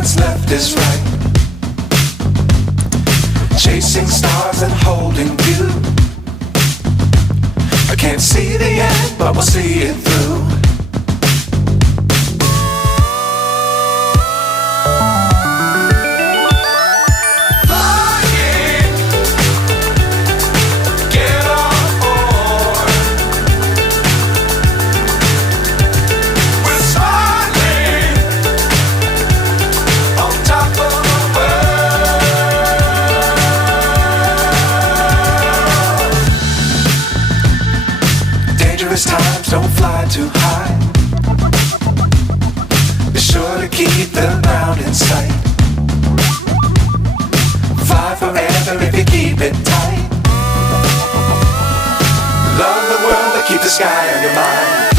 what's left is right. Chasing stars and holding you. I can't see the end, but we'll see it through. Times don't fly too high. Be sure to keep the ground in sight. Fly forever if you keep it tight. Love the world but keep the sky on your mind.